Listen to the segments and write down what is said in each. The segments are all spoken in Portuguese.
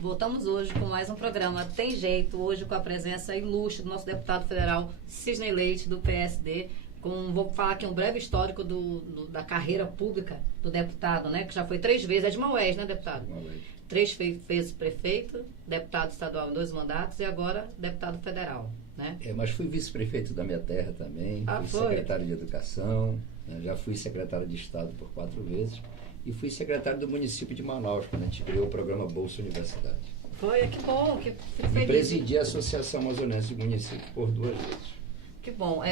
Voltamos hoje com mais um programa Tem Jeito, hoje com a presença ilustre do nosso deputado federal Cisney Leite, do PSD. Vou falar aqui um breve histórico da carreira pública do deputado, né? Que já foi 3 vezes, é de Maués, né, deputado? Maués. 3 vezes prefeito, deputado estadual em 2 mandatos e agora deputado federal, né? Mas fui vice-prefeito da minha terra também, fui secretário de Educação, né? Já fui secretário de Estado por 4 vezes e fui secretário do município de Manaus, quando a gente criou o programa Bolsa Universidade. Foi, que bom, que fico feliz. E presidi a Associação Amazonense de Municípios por 2 vezes. Que bom.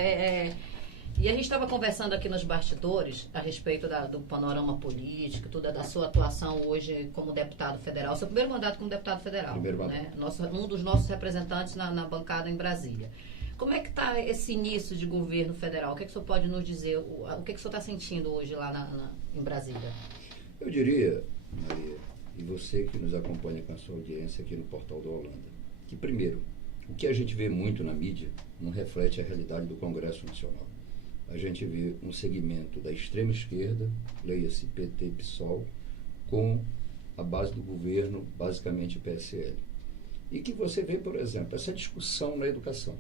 E a gente estava conversando aqui nos bastidores a respeito do panorama político, tudo da sua atuação hoje como deputado federal, seu primeiro mandato como deputado federal, primeiro mandato. Né? Um dos nossos representantes na bancada em Brasília. Como é que está esse início de governo federal? O que é que o senhor pode nos dizer? O que é que o senhor está sentindo hoje lá em Brasília? Eu diria, Maria, e você que nos acompanha com a sua audiência aqui no Portal do Holanda, que primeiro, o que a gente vê muito na mídia não reflete a realidade do Congresso Nacional. A gente vê um segmento da extrema esquerda, leia-se PT e PSOL, com a base do governo, basicamente o PSL. E que você vê, por exemplo, essa discussão na educação.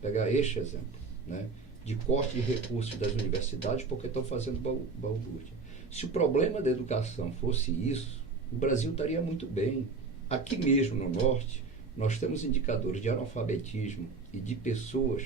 Pegar este exemplo, né, de corte de recursos das universidades porque estão fazendo balbúrdia. Se o problema da educação fosse isso, o Brasil estaria muito bem. Aqui mesmo no Norte, nós temos indicadores de analfabetismo e de pessoas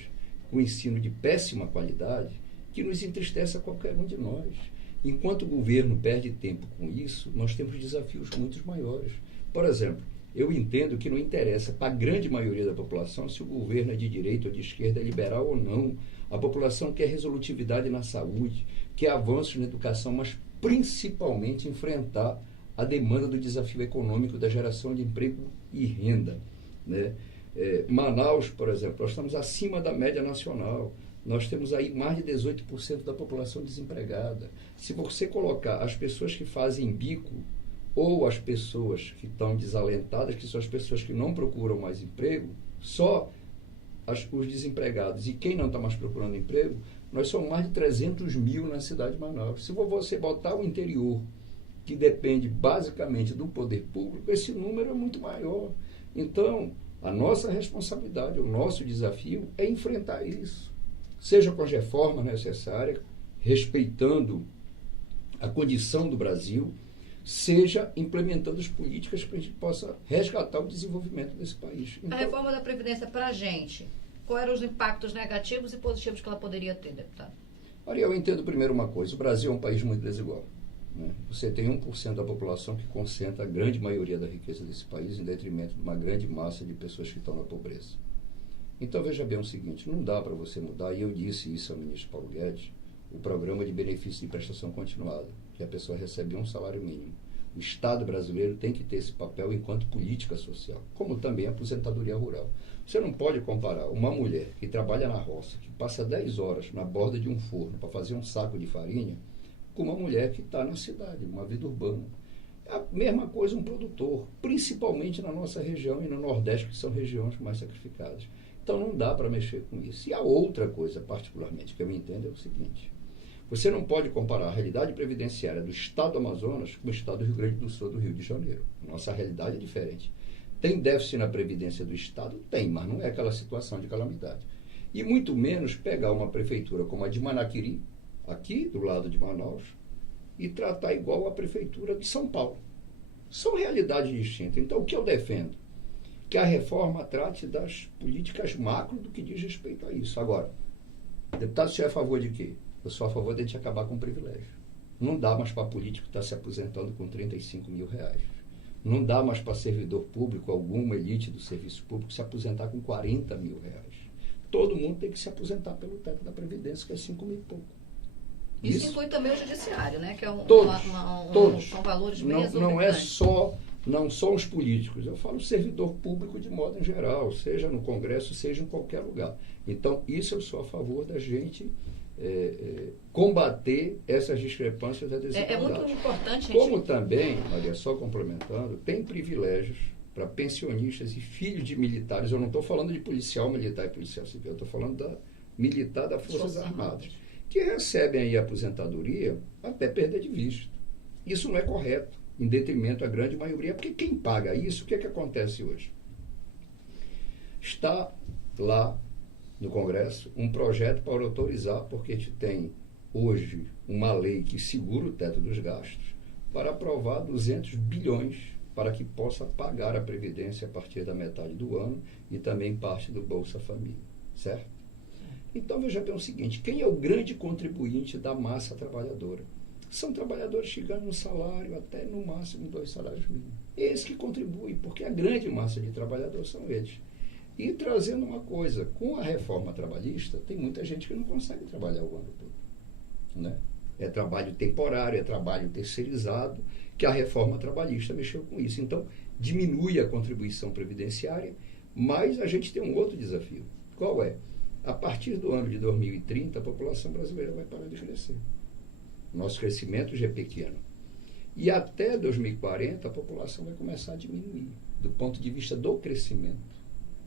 com ensino de péssima qualidade que nos entristece a qualquer um de nós. Enquanto o governo perde tempo com isso, nós temos desafios muito maiores. Por exemplo, eu entendo que não interessa para a grande maioria da população se o governo é de direita ou de esquerda, é liberal ou não. A população quer resolutividade na saúde, quer avanços na educação, mas principalmente enfrentar a demanda do desafio econômico da geração de emprego e renda, né? Manaus, por exemplo, nós estamos acima da média nacional. Nós temos aí mais de 18% da população desempregada. Se você colocar as pessoas que fazem bico ou as pessoas que estão desalentadas, que são as pessoas que não procuram mais emprego, só os desempregados e quem não está mais procurando emprego, nós somos mais de 300 mil na cidade de Manaus. Se você botar o interior, que depende basicamente do poder público, esse número é muito maior. Então, a nossa responsabilidade, o nosso desafio é enfrentar isso. Seja com as reformas necessárias, respeitando a condição do Brasil, seja implementando as políticas para que a gente possa resgatar o desenvolvimento desse país. Então, a reforma da Previdência para a gente, quais eram os impactos negativos e positivos que ela poderia ter, deputado? Olha, eu entendo primeiro uma coisa, o Brasil é um país muito desigual. Né? Você tem 1% da população que concentra a grande maioria da riqueza desse país em detrimento de uma grande massa de pessoas que estão na pobreza. Então, veja bem o seguinte, não dá para você mudar, e eu disse isso ao ministro Paulo Guedes, o programa de benefício de prestação continuada, que a pessoa recebe um salário mínimo. O Estado brasileiro tem que ter esse papel enquanto política social, como também a aposentadoria rural. Você não pode comparar uma mulher que trabalha na roça, que passa 10 horas na borda de um forno para fazer um saco de farinha, com uma mulher que está na cidade, numa vida urbana. A mesma coisa um produtor, principalmente na nossa região e no Nordeste, que são regiões mais sacrificadas. Então não dá para mexer com isso. E a outra coisa, particularmente, que eu entendo é o seguinte: você não pode comparar a realidade previdenciária do Estado do Amazonas com o Estado do Rio Grande do Sul, do Rio de Janeiro. Nossa realidade é diferente. Tem déficit na Previdência do Estado? Tem, mas não é aquela situação de calamidade. E muito menos pegar uma prefeitura como a de Manaquiri, aqui do lado de Manaus, e tratar igual a prefeitura de São Paulo. São realidades distintas. Então, o que eu defendo? Que a reforma trate das políticas macro do que diz respeito a isso. Agora, deputado, você é a favor de quê? Eu sou a favor de a gente acabar com o privilégio. Não dá mais para político estar se aposentando com 35 mil reais. Não dá mais para servidor público, alguma elite do serviço público, se aposentar com 40 mil reais. Todo mundo tem que se aposentar pelo teto da Previdência, que é 5 mil e pouco. Isso inclui também o judiciário, né? Que é todos. São valores bem exorbitantes. Não só os políticos, eu falo servidor público de modo em geral, seja no Congresso, seja em qualquer lugar. Então, isso eu sou a favor da gente combater essas discrepâncias da desigualdade. É muito importante, gente. Como também, Maria, só complementando, tem privilégios para pensionistas e filhos de militares. Eu não estou falando de policial militar e policial civil, eu estou falando militar das Forças Armadas, que recebem aí a aposentadoria até perda de visto. Isso não é correto, em detrimento da grande maioria, porque quem paga isso, o que é que acontece hoje? Está lá no Congresso um projeto para autorizar, porque a gente tem hoje uma lei que segura o teto dos gastos, para aprovar 200 bilhões para que possa pagar a Previdência a partir da metade do ano e também parte do Bolsa Família, certo? Então, veja bem o seguinte, quem é o grande contribuinte da massa trabalhadora? São trabalhadores que ganham um salário até, no máximo, 2 salários mínimos. Eles que contribuem, porque a grande massa de trabalhadores são eles. E trazendo uma coisa, com a reforma trabalhista, tem muita gente que não consegue trabalhar o ano todo, né? É trabalho temporário, é trabalho terceirizado, que a reforma trabalhista mexeu com isso. Então, diminui a contribuição previdenciária, mas a gente tem um outro desafio. Qual é? A partir do ano de 2030, a população brasileira vai parar de crescer. Nosso crescimento já é pequeno. E até 2040, a população vai começar a diminuir, do ponto de vista do crescimento,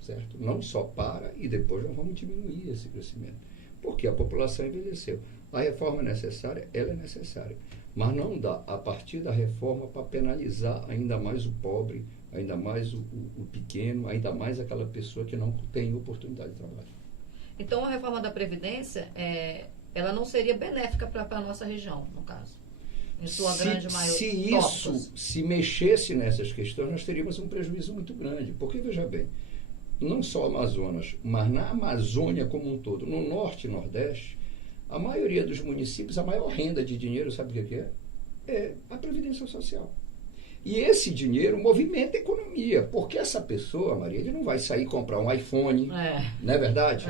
certo? Não só para e depois nós vamos diminuir esse crescimento, porque a população envelheceu. A reforma é necessária? Ela é necessária. Mas não dá, a partir da reforma, para penalizar ainda mais o pobre, ainda mais o pequeno, ainda mais aquela pessoa que não tem oportunidade de trabalho. Então, a reforma da Previdência, ela não seria benéfica para a nossa região, no caso? Em sua grande maioria. Se mexesse nessas questões, nós teríamos um prejuízo muito grande. Porque, veja bem, não só Amazonas, mas na Amazônia como um todo, no Norte e Nordeste, a maioria dos municípios, a maior renda de dinheiro, sabe o que é? É a Previdência Social. E esse dinheiro movimenta a economia, porque essa pessoa, Maria, ele não vai sair comprar um iPhone, não é verdade?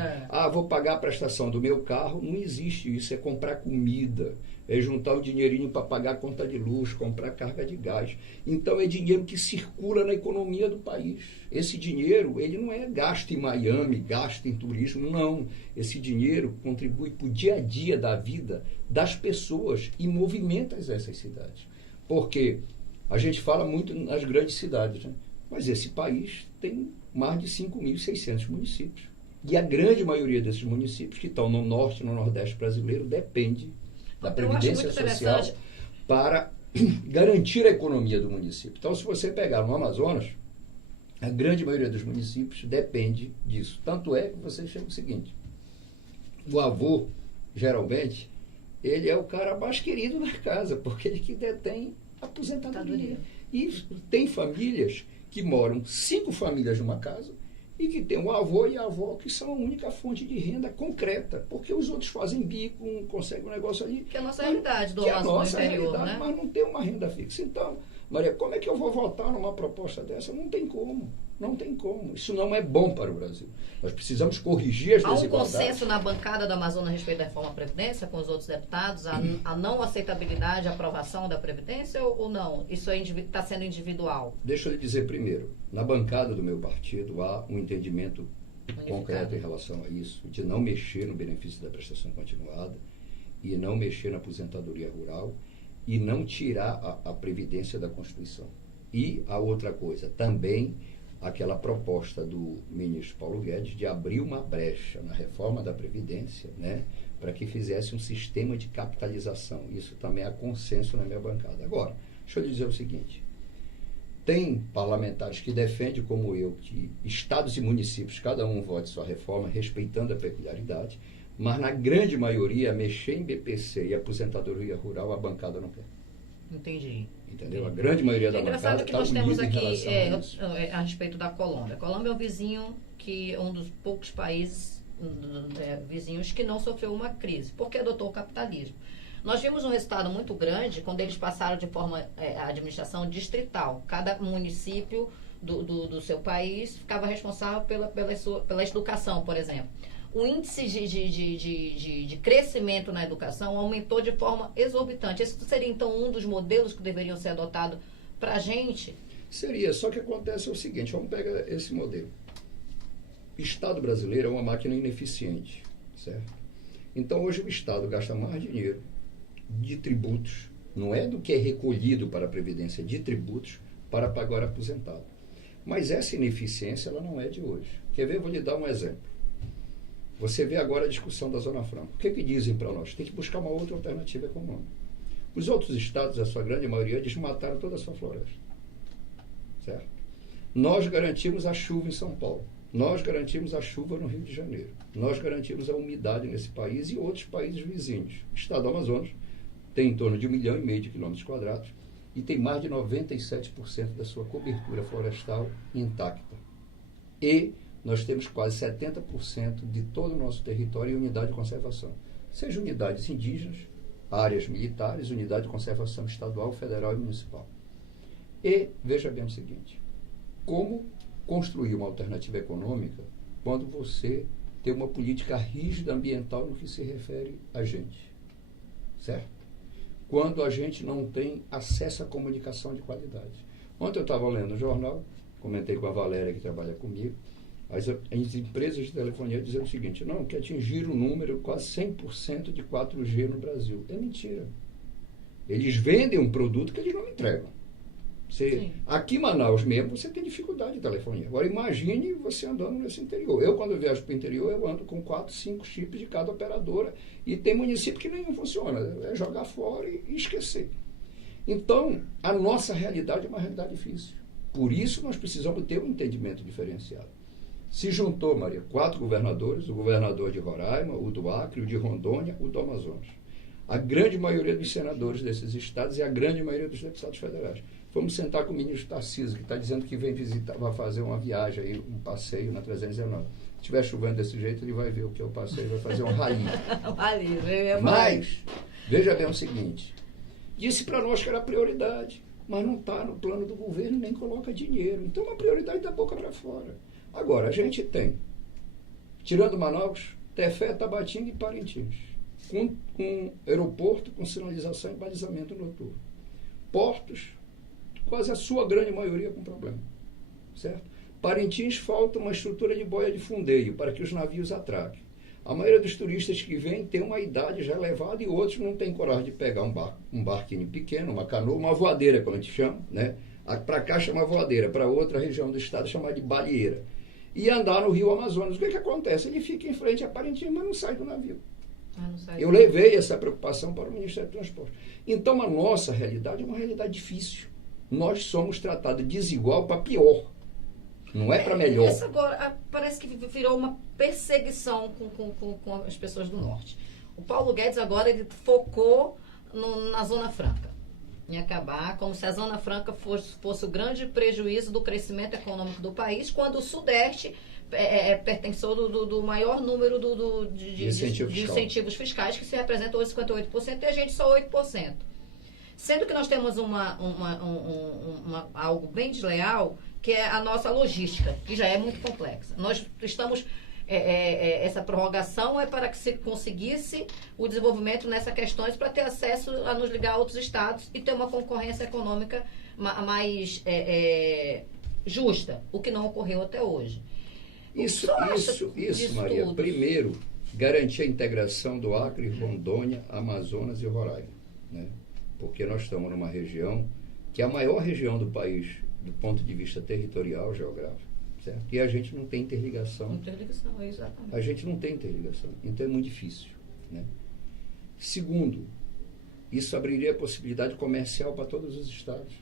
Vou pagar a prestação do meu carro. Não existe isso, é comprar comida, é juntar o dinheirinho para pagar a conta de luz, comprar carga de gás. Então é dinheiro que circula na economia do país. Esse dinheiro, ele não é gasto em Miami, gasto em turismo, não. Esse dinheiro contribui para o dia a dia da vida das pessoas e movimenta essas cidades. Porque a gente fala muito nas grandes cidades, né? Mas esse país tem mais de 5.600 municípios. E a grande maioria desses municípios que estão no norte e no nordeste brasileiro depende da Previdência Social para garantir a economia do município. Então, se você pegar no Amazonas, a grande maioria dos municípios depende disso. Tanto é que você chega o seguinte, o avô, geralmente, ele é o cara mais querido da casa, porque ele que detém aposentadoria. E tem famílias que moram 5 famílias numa casa e que tem um avô e a avó que são a única fonte de renda concreta, porque os outros fazem bico, não conseguem um negócio ali. Que é a nossa realidade do nosso interior, né? Mas não tem uma renda fixa. Então, Maria, como é que eu vou votar numa proposta dessa? Não tem como. Não tem como. Isso não é bom para o Brasil. Nós precisamos corrigir as desigualdades. Há um consenso na bancada do Amazonas a respeito da reforma da Previdência com os outros deputados? A não aceitabilidade, a aprovação da Previdência ou não? Isso está sendo individual? Deixa eu lhe dizer primeiro. Na bancada do meu partido há um entendimento concreto em relação a isso, de não mexer no benefício da prestação continuada e não mexer na aposentadoria rural e não tirar a Previdência da Constituição. E a outra coisa, também aquela proposta do ministro Paulo Guedes de abrir uma brecha na reforma da Previdência, né, para que fizesse um sistema de capitalização. Isso também há consenso na minha bancada. Agora, deixa eu lhe dizer o seguinte, tem parlamentares que defendem, como eu, que estados e municípios, cada um vote sua reforma, respeitando a peculiaridade, mas na grande maioria, mexer em BPC e aposentadoria rural, a bancada não quer. Entendi. Entendeu? A grande maioria da bancada está unida em relação a respeito da Colômbia. A Colômbia é um vizinho que é um dos poucos países vizinhos que não sofreu uma crise, porque adotou o capitalismo. Nós vimos um resultado muito grande quando eles passaram de forma a administração distrital. Cada município do seu país ficava responsável pela educação, por exemplo. O índice de crescimento na educação aumentou de forma exorbitante. Esse seria, então, um dos modelos que deveriam ser adotados para a gente? Seria, só que acontece o seguinte, vamos pegar esse modelo. O Estado brasileiro é uma máquina ineficiente, certo? Então, hoje o Estado gasta mais dinheiro de tributos, não é do que é recolhido para a Previdência, de tributos, para pagar o aposentado. Mas essa ineficiência, ela não é de hoje. Quer ver? Eu vou lhe dar um exemplo. Você vê agora a discussão da Zona Franca. O que dizem para nós? Tem que buscar uma outra alternativa econômica. Os outros estados, a sua grande maioria, desmataram toda a sua floresta. Certo? Nós garantimos a chuva em São Paulo. Nós garantimos a chuva no Rio de Janeiro. Nós garantimos a umidade nesse país e outros países vizinhos. O estado do Amazonas tem em torno de 1,5 milhão de quilômetros quadrados e tem mais de 97% da sua cobertura florestal intacta. E nós temos quase 70% de todo o nosso território em unidade de conservação. Seja unidades indígenas, áreas militares, unidade de conservação estadual, federal e municipal. E veja bem o seguinte, como construir uma alternativa econômica quando você tem uma política rígida ambiental no que se refere a gente, certo? Quando a gente não tem acesso à comunicação de qualidade. Ontem eu estava lendo o jornal, comentei com a Valéria que trabalha comigo, as empresas de telefonia dizendo o seguinte, não, que atingiram o número quase 100% de 4G no Brasil. É mentira. Eles vendem um produto que eles não entregam. Aqui em Manaus mesmo, você tem dificuldade de telefonia. Agora, imagine você andando nesse interior. Eu, quando viajo para o interior, eu ando com 4, 5 chips de cada operadora. E tem município que nenhum funciona. É jogar fora e esquecer. Então, a nossa realidade é uma realidade difícil. Por isso, nós precisamos ter um entendimento diferenciado. Se juntou, Maria, 4 governadores, o governador de Roraima, o do Acre, o de Rondônia, o do Amazonas. A grande maioria dos senadores desses estados e a grande maioria dos deputados federais. Vamos sentar com o ministro Tarcísio, que está dizendo que vem visitar, vai fazer uma viagem, aí, um passeio na 319. Se estiver chovendo desse jeito, ele vai ver o que é o passeio, vai fazer um rally. Mas, veja bem o seguinte, disse para nós que era prioridade, mas não está no plano do governo, nem coloca dinheiro. Então, é uma prioridade da boca para fora. Agora, a gente tem, tirando Manaus, Tefé, Tabatinga e Parintins, com aeroporto, com sinalização e balizamento noturno. Portos, quase a sua grande maioria com problema, certo? Parintins falta uma estrutura de boia de fundeio para que os navios atraquem. A maioria dos turistas que vêm tem uma idade já elevada e outros não têm coragem de pegar um barquinho pequeno, uma canoa, uma voadeira, como a gente chama, né? Para cá chama voadeira, para outra região do estado chama de baleeira. E andar no rio Amazonas. O que acontece? Ele fica em frente a Parintins, mas não sai do navio. Eu levei essa preocupação para o Ministério do Transporte. Então, a nossa realidade é uma realidade difícil. Nós somos tratados desigual para pior. Não é para melhor. Isso agora parece que virou uma perseguição com as pessoas do Norte. O Paulo Guedes agora ele focou na Zona Franca. Em acabar como se a Zona Franca fosse o grande prejuízo do crescimento econômico do país, quando o Sudeste pertenceu do maior número de incentivos fiscais, que se representam hoje 58%, e a gente só 8%. Sendo que nós temos algo bem desleal, que é a nossa logística, que já é muito complexa. Nós estamos... essa prorrogação é para que se conseguisse o desenvolvimento nessas questões para ter acesso a nos ligar a outros estados e ter uma concorrência econômica mais justa, o que não ocorreu até hoje. Isso, Maria. Tudo? Primeiro, garantir a integração do Acre, Rondônia, Amazonas e Roraima, né? Porque nós estamos numa região que é a maior região do país do ponto de vista territorial, geográfico. Certo? E a gente não tem interligação. Exatamente. A gente não tem interligação. Então é muito difícil. Né? Segundo, isso abriria a possibilidade comercial para todos os estados.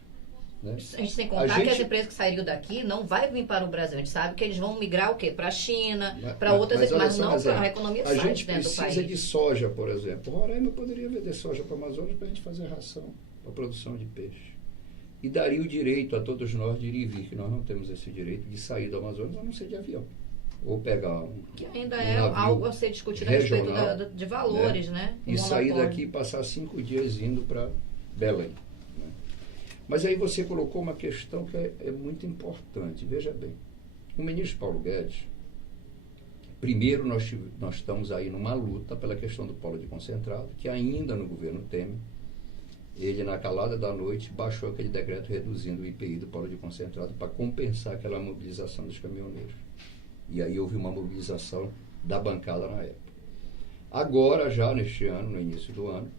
Né? A gente tem que contar que as empresas que saíram daqui não vai vir para o Brasil. A gente sabe que eles vão migrar o quê? Para a China, para outras, mas não para a economia sai dentro do país. A gente precisa de soja, por exemplo. Roraima poderia vender soja para a Amazônia para a gente fazer ração, para a produção de peixe. E daria o direito a todos nós de ir e vir, que nós não temos esse direito de sair do Amazonas a não ser de avião. Ou pegar que ainda é algo a ser discutido a respeito de valores, né? E sair daqui e passar 5 dias indo para Belém. Né? Mas aí você colocou uma questão que é muito importante. Veja bem, o ministro Paulo Guedes, primeiro nós estamos aí numa luta pela questão do polo de concentrado, que ainda no governo Temer, ele, na calada da noite, baixou aquele decreto reduzindo o IPI do polo de concentrado para compensar aquela mobilização dos caminhoneiros. E aí houve uma mobilização da bancada na época. Agora, já neste ano, no início do ano,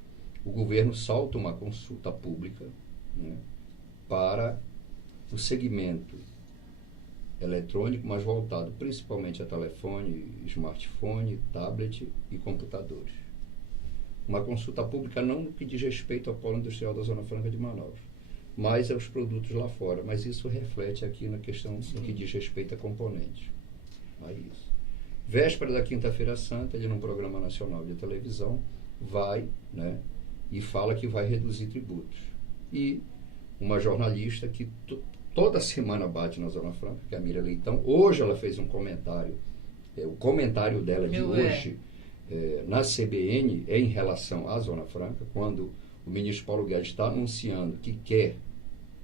o governo solta uma consulta pública, né, para o segmento eletrônico, mas voltado principalmente a telefone, smartphone, tablet e computadores. Uma consulta pública não no que diz respeito ao polo industrial da Zona Franca de Manaus, mas aos produtos lá fora. Mas isso reflete aqui na questão do que diz respeito a componentes. Aí isso. Véspera da Quinta-feira Santa, ele num programa nacional de televisão vai, né, e fala que vai reduzir tributos. E uma jornalista que toda semana bate na Zona Franca, que é a Mira Leitão, hoje ela fez um comentário, o comentário dela de hoje na CBN é em relação à Zona Franca, quando o ministro Paulo Guedes está anunciando que quer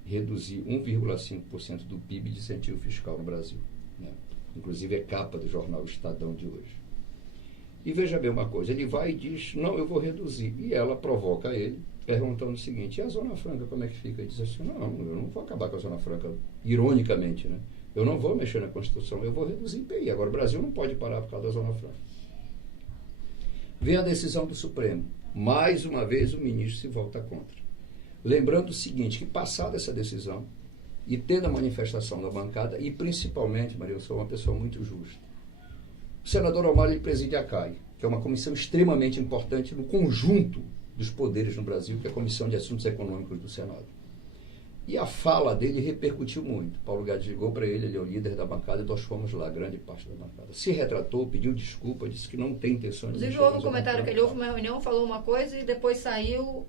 reduzir 1,5% do PIB de incentivo fiscal no Brasil, né? Inclusive é capa do jornal Estadão de hoje. E veja bem uma coisa, ele vai e diz, não, eu vou reduzir. E ela provoca ele, perguntando o seguinte, e a Zona Franca como é que fica? Ele diz assim, não, eu não vou acabar com a Zona Franca, ironicamente, né? Eu não vou mexer na Constituição, eu vou reduzir IPI. Agora o Brasil não pode parar por causa da Zona Franca. Vem a decisão do Supremo. Mais uma vez o ministro se volta contra. Lembrando o seguinte, que passada essa decisão, e tendo a manifestação da bancada, e principalmente, Maria, eu sou uma pessoa muito justa, o senador Omar ele preside a CAI, que é uma comissão extremamente importante no conjunto dos poderes no Brasil, que é a Comissão de Assuntos Econômicos do Senado. E a fala dele repercutiu muito. Paulo Guedes ligou para ele é o líder da bancada, e nós fomos lá, grande parte da bancada. Se retratou, pediu desculpa, disse que não tem intenção de... Inclusive, houve um comentário que ele houve uma reunião, falou uma coisa e depois saiu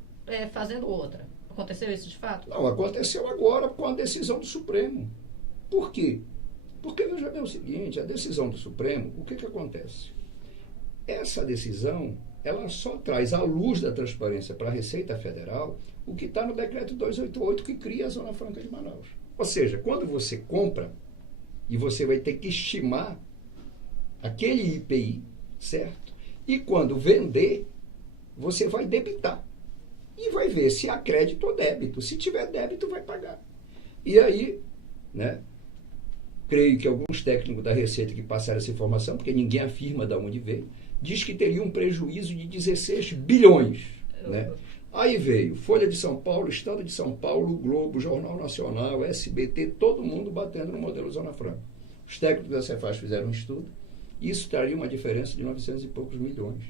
fazendo outra. Aconteceu isso de fato? Não, aconteceu agora com a decisão do Supremo. Por quê? Porque, veja bem o seguinte, a decisão do Supremo, o que acontece? Essa decisão, ela só traz à luz da transparência para a Receita Federal o que está no decreto 288 que cria a Zona Franca de Manaus. Ou seja, quando você compra e você vai ter que estimar aquele IPI, certo? E quando vender, você vai debitar. E vai ver se há crédito ou débito. Se tiver débito, vai pagar. E aí, né, creio que alguns técnicos da Receita que passaram essa informação, porque ninguém afirma de onde veio, diz que teria um prejuízo de 16 bilhões. Né? Aí veio Folha de São Paulo, Estado de São Paulo, Globo, Jornal Nacional, SBT, todo mundo batendo no modelo Zona Franca. Os técnicos da Cefaz fizeram um estudo, e isso traria uma diferença de 900 e poucos milhões.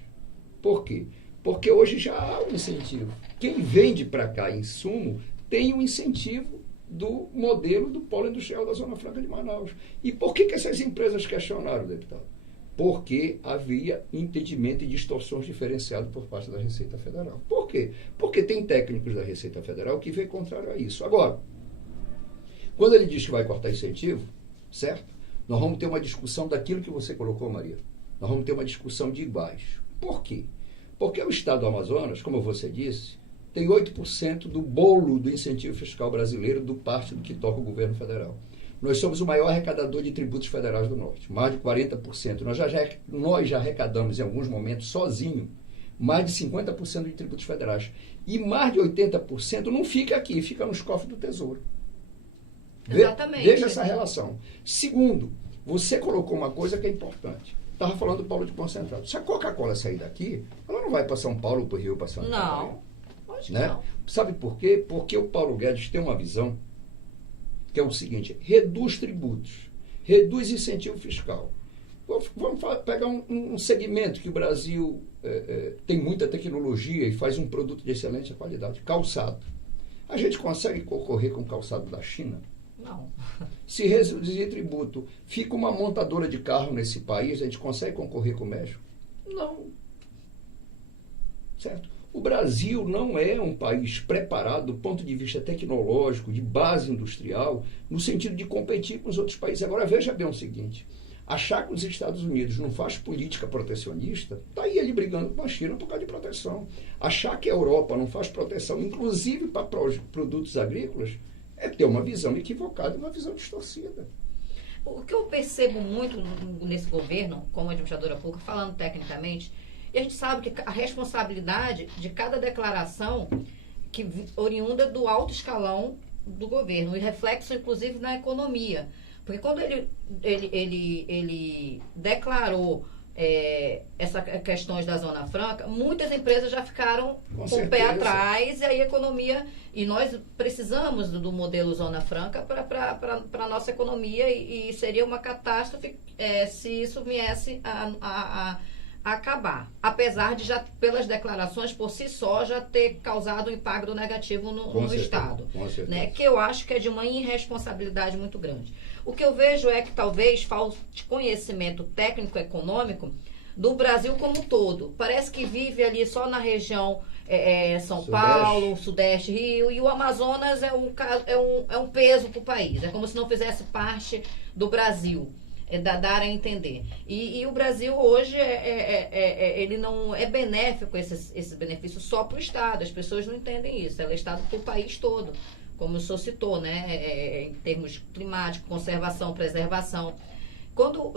Por quê? Porque hoje já há um incentivo. Quem vende para cá insumo tem um incentivo do modelo do polo industrial da Zona Franca de Manaus. E por que essas empresas questionaram, deputado? Porque havia entendimento e distorções diferenciadas por parte da Receita Federal. Por quê? Porque tem técnicos da Receita Federal que vêm contrário a isso. Agora, quando ele diz que vai cortar incentivo, certo? Nós vamos ter uma discussão daquilo que você colocou, Maria. Nós vamos ter uma discussão de iguais. Por quê? Porque o Estado do Amazonas, como você disse, tem 8% do bolo do incentivo fiscal brasileiro do parte do que toca o governo federal. Nós somos o maior arrecadador de tributos federais do Norte, mais de 40%. Nós já arrecadamos, em alguns momentos, sozinho, mais de 50% de tributos federais. E mais de 80% não fica aqui, fica nos cofres do Tesouro. Exatamente. Veja essa relação. Segundo, você colocou uma coisa que é importante. Estava falando do polo de concentrado. Se a Coca-Cola sair daqui, ela não vai para São Paulo ou para o Rio, para Santa Catarina. Não, acho que né? não. Sabe por quê? Porque o Paulo Guedes tem uma visão que é o seguinte, reduz tributos, reduz incentivo fiscal. Vamos pegar um segmento que o Brasil tem muita tecnologia e faz um produto de excelente qualidade, calçado. A gente consegue concorrer com o calçado da China? Não. Se reduzir tributo, fica uma montadora de carro nesse país, a gente consegue concorrer com o México? Não. Certo? O Brasil não é um país preparado do ponto de vista tecnológico, de base industrial, no sentido de competir com os outros países. Agora, veja bem o seguinte, achar que os Estados Unidos não faz política protecionista, está aí ele brigando com a China por causa de proteção. Achar que a Europa não faz proteção, inclusive para produtos agrícolas, é ter uma visão equivocada, uma visão distorcida. O que eu percebo muito nesse governo, como administradora pública, falando tecnicamente, e a gente sabe que a responsabilidade de cada declaração que oriunda do alto escalão do governo, e reflexo, inclusive, na economia. Porque quando ele declarou essas questões da Zona Franca, muitas empresas já ficaram com o pé certeza. atrás, e aí a economia, e nós precisamos do modelo Zona Franca para a nossa economia, e seria uma catástrofe se isso viesse a acabar, apesar de já, pelas declarações por si só, já ter causado um impacto negativo no Estado, né? Que eu acho que é de uma irresponsabilidade muito grande. O que eu vejo é que talvez falte conhecimento técnico-econômico do Brasil como um todo. Parece que vive ali só na região São Paulo, Sudeste, Rio, e o Amazonas é um peso para o país. É como se não fizesse parte do Brasil. Dar a entender. E o Brasil hoje ele não é benéfico, esses benefícios só para o Estado. As pessoas não entendem isso. Ela é Estado para o país todo, como o senhor citou, né? Em termos climáticos, conservação, preservação. Quando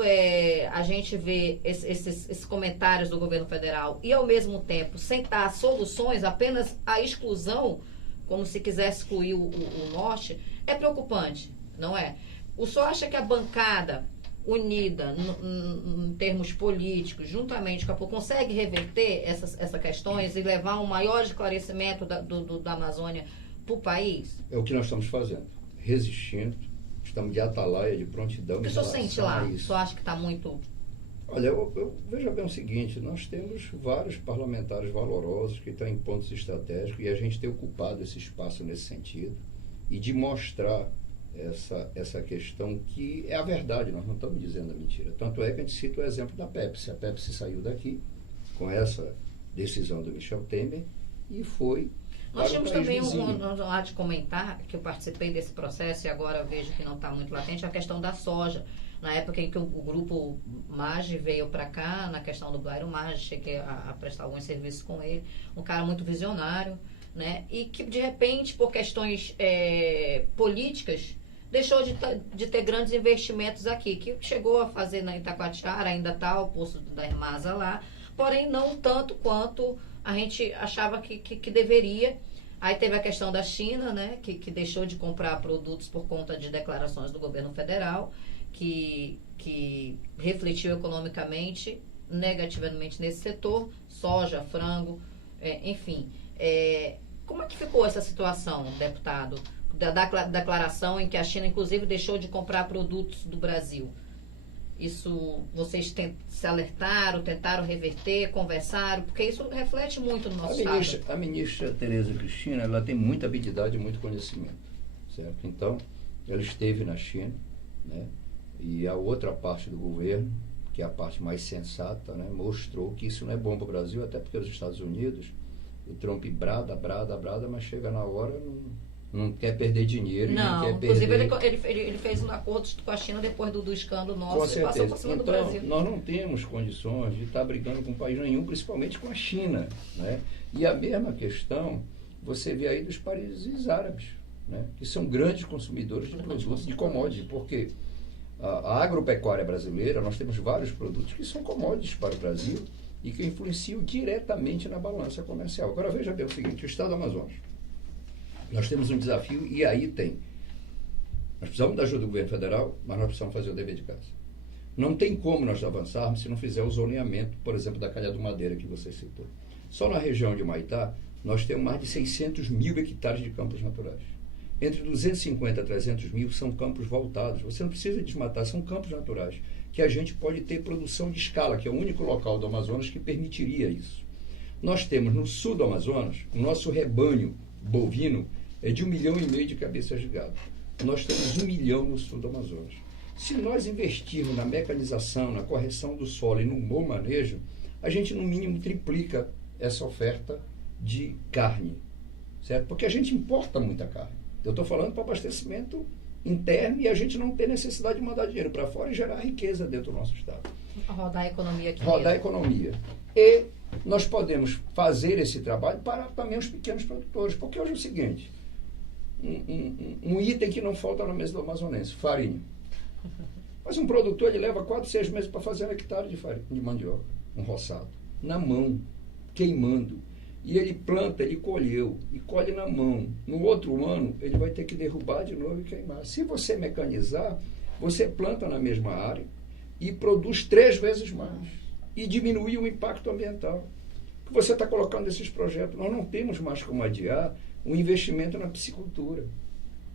a gente vê esses comentários do governo federal e, ao mesmo tempo, sentar soluções, apenas a exclusão, como se quisesse excluir o norte, é preocupante, não é? O senhor acha que a bancada unida em termos políticos, juntamente com a consegue reverter essas questões e levar um maior esclarecimento da Amazônia para o país? É o que nós estamos fazendo, resistindo, estamos de atalaia, de prontidão. O que o senhor sente lá? O senhor acha que está muito... Olha, eu vejo bem o seguinte, nós temos vários parlamentares valorosos que estão em pontos estratégicos, e a gente tem ocupado esse espaço nesse sentido, e de mostrar essa questão que é a verdade, nós não estamos dizendo a mentira. Tanto é que a gente cita o exemplo da Pepsi. A Pepsi saiu daqui com essa decisão do Michel Temer e foi... Nós tínhamos também um de comentar, que eu participei desse processo e agora vejo que não está muito latente, a questão da soja. Na época em que o grupo MAGE veio para cá, na questão do Blairo MAGE, cheguei a prestar alguns serviços com ele, um cara muito visionário, né? E que, de repente, por questões políticas, deixou de ter grandes investimentos aqui, que chegou a fazer na Itacoatiara, ainda está o poço da Irmasa lá, porém não tanto quanto a gente achava que deveria. Aí teve a questão da China, né, que deixou de comprar produtos por conta de declarações do governo federal, que refletiu economicamente, negativamente nesse setor, soja, frango, enfim. Como é que ficou essa situação, deputado, da declaração em que a China, inclusive, deixou de comprar produtos do Brasil? Isso vocês se alertaram, tentaram reverter, conversaram? Porque isso reflete muito no nosso Estado. A ministra Tereza Cristina, ela tem muita habilidade e muito conhecimento, certo? Então, ela esteve na China, né? E a outra parte do governo, que é a parte mais sensata, né, mostrou que isso não é bom para o Brasil, até porque os Estados Unidos, o Trump brada, mas chega na hora, não quer perder dinheiro. Não quer inclusive perder... ele fez um acordo com a China depois do escândalo nosso. Com certeza. Passou por cima do Brasil. Nós não temos condições de estar brigando com país nenhum, principalmente com a China, né? E a mesma questão você vê aí dos países árabes, né? Que são grandes consumidores de produtos, de commodities, porque a agropecuária brasileira, nós temos vários produtos que são commodities para o Brasil e que influenciam diretamente na balança comercial. Agora veja bem o seguinte, o Estado do Amazonas, nós temos um desafio, e aí nós precisamos da ajuda do governo federal, mas nós precisamos fazer o dever de casa. Não tem como nós avançarmos se não fizer o zoneamento, por exemplo, da Calha do Madeira que você citou. Só na região de Humaitá, nós temos mais de 600 mil hectares de campos naturais. Entre 250 a 300 mil são campos voltados. Você não precisa desmatar, são campos naturais, que a gente pode ter produção de escala, que é o único local do Amazonas que permitiria isso. Nós temos no sul do Amazonas, o nosso rebanho bovino é de 1,5 milhão de cabeças de gado. Nós temos 1 milhão no sul do Amazonas. Se nós investirmos na mecanização, na correção do solo e no bom manejo, a gente no mínimo triplica essa oferta de carne, certo? Porque a gente importa muita carne. Eu estou falando para abastecimento interno e a gente não tem necessidade de mandar dinheiro para fora e gerar riqueza dentro do nosso estado. Rodar a economia aqui. Rodar a economia. E nós podemos fazer esse trabalho para também os pequenos produtores, porque hoje é o seguinte, um item que não falta na mesa do amazonense, farinha. Mas um produtor, ele leva 4, 6 meses para fazer 1 hectare de farinha, de mandioca, um roçado, na mão, queimando. E ele planta, ele colheu, e colhe na mão. No outro ano, ele vai ter que derrubar de novo e queimar. Se você mecanizar, você planta na mesma área e produz 3 vezes mais. e diminuir o impacto ambiental. Que você está colocando nesses projetos. Nós não temos mais como adiar um investimento na piscicultura.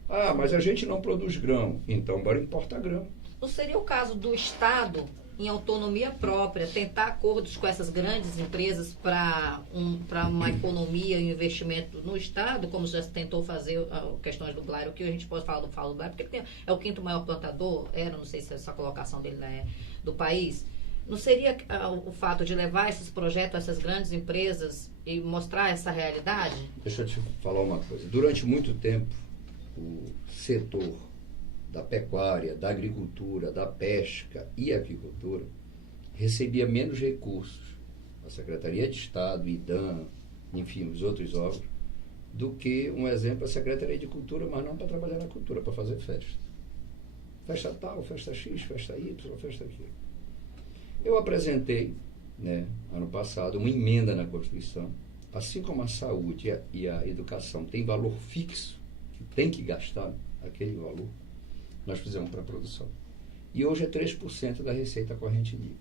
Ah, mas a gente não produz grão, então bora importar grão. Não seria o caso do Estado, em autonomia própria, tentar acordos com essas grandes empresas para uma economia e um investimento no Estado, como já se tentou fazer questões do Blairo, que a gente pode falar do Blairo, porque ele é o quinto maior plantador, não sei se essa colocação dele do país. Não seria o fato de levar esses projetos a essas grandes empresas e mostrar essa realidade? Deixa eu te falar uma coisa. Durante muito tempo, o setor da pecuária, da agricultura, da pesca e aquicultura recebia menos recursos, a Secretaria de Estado, IDAM, enfim, os outros órgãos, do que, um exemplo, a Secretaria de Cultura, mas não para trabalhar na cultura, para fazer festa. Festa tal, festa X, festa Y, festa aquilo. Eu apresentei, ano passado, uma emenda na Constituição, assim como a saúde e a educação tem valor fixo, que tem que gastar aquele valor, nós fizemos para a produção. E hoje é 3% da receita corrente líquida.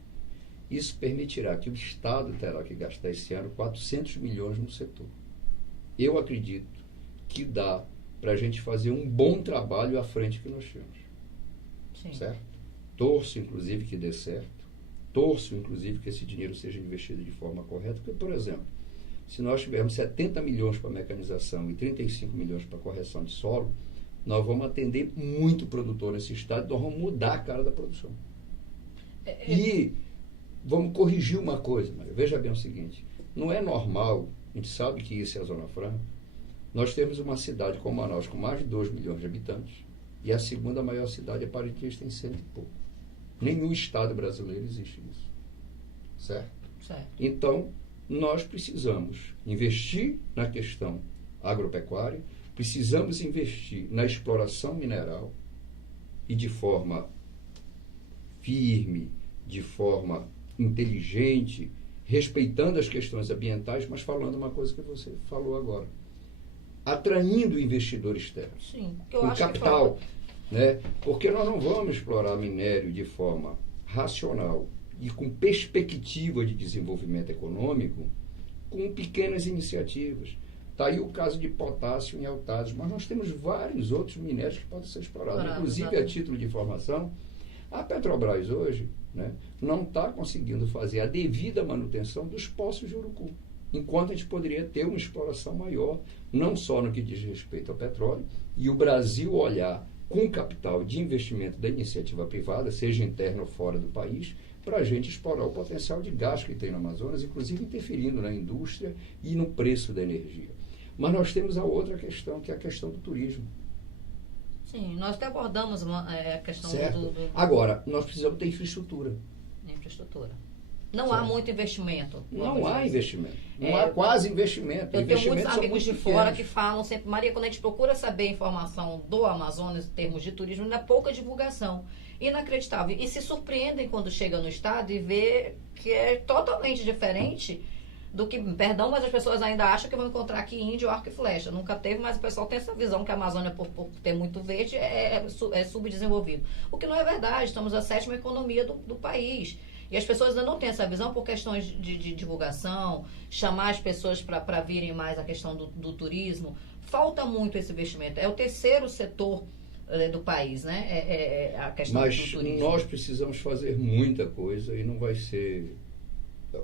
Isso permitirá que o Estado terá que gastar esse ano 400 milhões no setor. Eu acredito que dá para a gente fazer um bom trabalho à frente que nós temos. Sim. Certo? Torço, inclusive, que dê certo. Torço, inclusive, que esse dinheiro seja investido de forma correta. Porque, por exemplo, se nós tivermos 70 milhões para mecanização e 35 milhões para correção de solo, nós vamos atender muito produtor nesse estado, nós vamos mudar a cara da produção. E vamos corrigir uma coisa, Maria. Veja bem o seguinte, não é normal, a gente sabe que isso é a Zona Franca, nós temos uma cidade como Manaus com mais de 2 milhões de habitantes, e a segunda maior cidade é Parintins, tem 100 e pouco. Nenhum estado brasileiro existe isso. Certo? Então, nós precisamos investir na questão agropecuária, precisamos investir na exploração mineral e de forma firme, de forma inteligente, respeitando as questões ambientais, mas falando uma coisa que você falou agora. Atraindo investidor externo. Sim, com capital. Porque nós não vamos explorar minério de forma racional e com perspectiva de desenvolvimento econômico com pequenas iniciativas. Está aí o caso de potássio em Altazes, mas nós temos vários outros minérios que podem ser explorados. Inclusive, a título de informação, a Petrobras hoje não está conseguindo fazer a devida manutenção dos poços de Urucu, enquanto a gente poderia ter uma exploração maior, não só no que diz respeito ao petróleo, e o Brasil olhar com capital de investimento da iniciativa privada, seja interna ou fora do país, para a gente explorar o potencial de gás que tem no Amazonas, inclusive interferindo na indústria e no preço da energia. Mas nós temos a outra questão, que é a questão do turismo. Sim, nós até abordamos a questão do... Agora, nós precisamos ter infraestrutura. Não há muito investimento. Não há investimento. Não há quase investimento. Eu tenho muitos amigos de fora que falam sempre, Maria, quando a gente procura saber informação do Amazonas em termos de turismo, ainda há pouca divulgação. Inacreditável. E se surpreendem quando chega no estado e vê que é totalmente diferente do que, perdão, mas as pessoas ainda acham que vão encontrar aqui índio, arco e flecha. Nunca teve, mas o pessoal tem essa visão que a Amazônia, por ter muito verde, é subdesenvolvido. O que não é verdade. Estamos a 7ª economia do país. E as pessoas ainda não têm essa visão por questões de divulgação, chamar as pessoas para virem mais a questão do turismo. Falta muito esse investimento. É o 3º setor do país, a questão do turismo. Mas nós precisamos fazer muita coisa e não vai ser...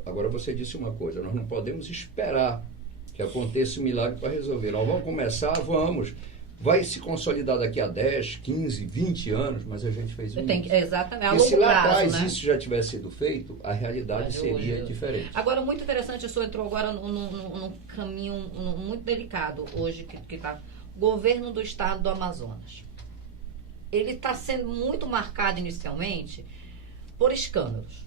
Agora você disse uma coisa, nós não podemos esperar que aconteça um milagre para resolver. Nós vamos começar, vamos. Vai se consolidar daqui a 10, 15, 20 anos, mas a gente fez isso. Exatamente, a longo prazo. Se lá atrás isso já tivesse sido feito, a realidade seria diferente. Agora, muito interessante, o senhor entrou agora num caminho muito delicado hoje, que está o governo do estado do Amazonas. Ele está sendo muito marcado inicialmente por escândalos.